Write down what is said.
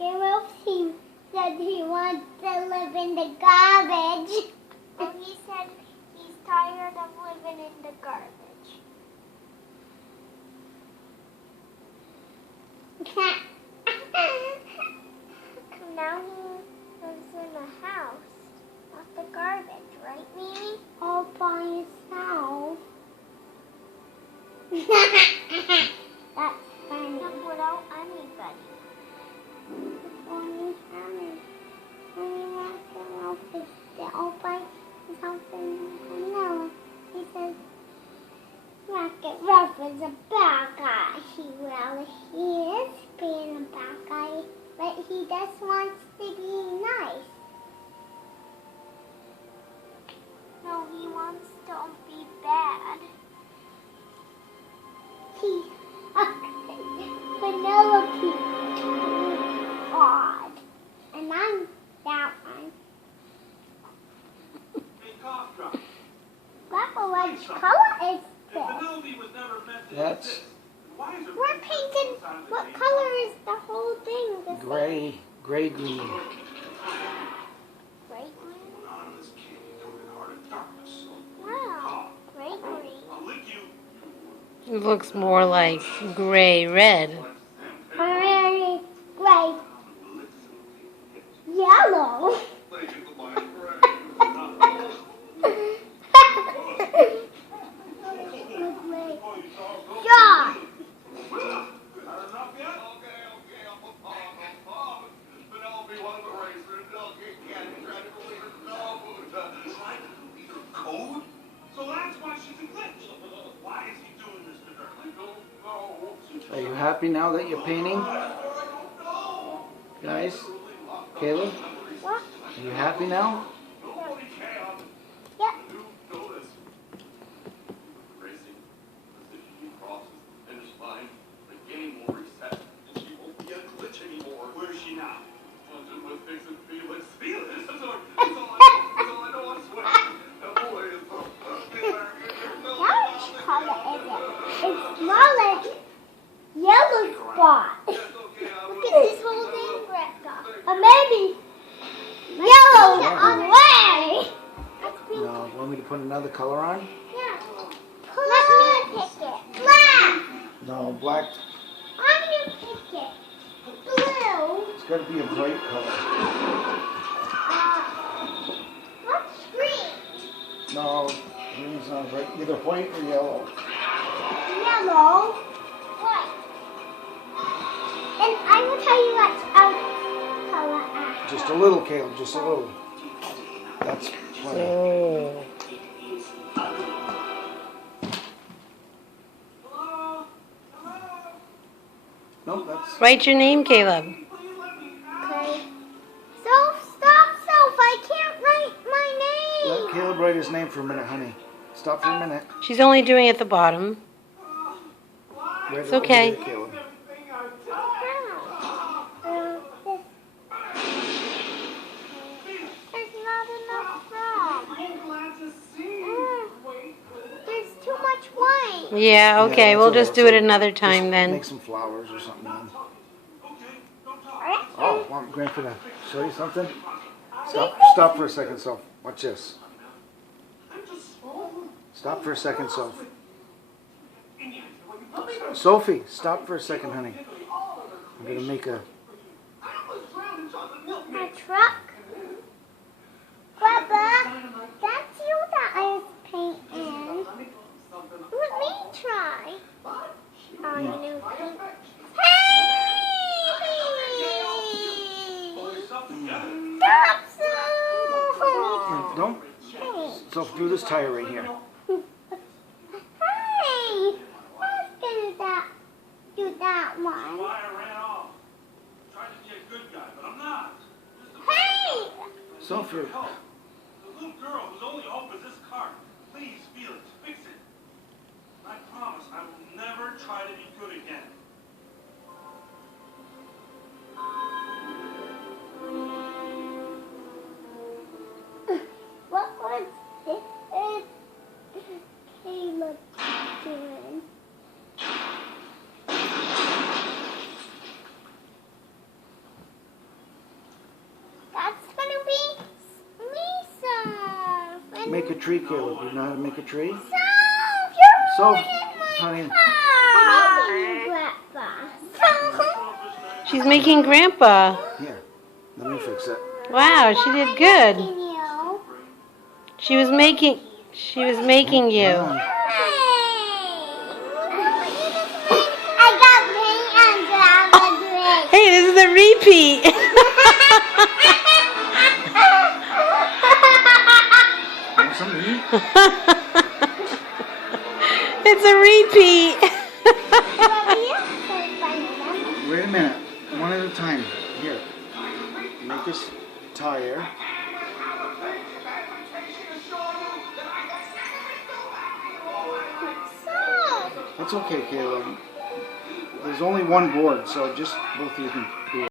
Wrap-It-Ralph, he said he wants to live in the garbage. And he said he's tired of living in the garbage. Now he lives in a house, not the garbage, right, Mimi? All by himself. That's funny. Not without anybody. Only Harry. Only Wrap-It-Ralph is all by himself in vanilla. He says Wrap-It-Ralph is a bad guy. Well, he is being a bad guy, but he just wants to be nice. No, he wants to be bad. He's Penelope odd. And I'm that one. Hey, cough drop. Grandpa, which color is this? Penelope was never meant to That's exist. Why is her We're painting. What color is the whole thing? The gray green. Gray green? anonymous kid through the heart of darkness? Wow, gray green. I'll lick you. It looks more like gray red. Gray, gray, yellow. John. Code? So that's why she's a glitch. Why is he doing this to her? I don't know. Are you happy now that you're painting? Guys? Caleb? What? Are you happy now? Nobody can. Yep. You know this. Racing. The she crosses the finish line. The game will reset. And she won't be a glitch anymore. Where is she now? Lunching with Vixen Felix. Felix? That's all I know. I swear. That boy is Now which color is it? It's more like yellow spot. Look at this whole thing, Grandpa. Or maybe yellow on the way. No. Want me to put another color on? Yeah. Let me pick it. Black. No, black. I'm gonna pick it. Blue. It's got to be a bright color. What's green? No, green's not bright. Either white or yellow. Yellow. White. And I will tell you what's our color after. Just a little, Caleb. Just a little. That's plenty. Oh. Nope, that's. Write your name, Caleb. Okay. Stop, I can't write my Let name. Caleb write his name for a minute, honey. Stop for a minute. She's only doing it at the bottom. Write It's it over okay. there, Caleb. There's not enough room. There's too much white. Yeah, okay, Yeah, we'll that's just all do right. it another Just time then. Make some flowers or something. Then. Oh, want Grandpa to show you something? Stop for a second, Soph. Watch this. Stop for a second, Soph. Sophie, stop for a second, honey. I'm gonna make a. A truck. Papa, that's you that I was painting. Let me try. Oh, you knew. Hey! Stop, so. Don't. Soph, do this tire right here. Hey! I was gonna do that one. Why I ran off. Trying to be a good guy, but I'm not. Hey! Sophie. Help. The little girl whose only hope is this car. Please, Felix, fix it. I promise I will never try to be good again. What was this? Caleb doing? make a tree, Caleb. You know how to make a tree? You're So, ruining honey, my pie. She's making Grandpa. here, let me fix it. Wow, she did good. You. She was making you. Hold on. I got paint and grab Hey, this is a repeat. Want some to eat? It's a repeat. Wait a minute. One at a time. Here. Make this tire. It's okay, Caleb. There's only one board, so just both of you can do it.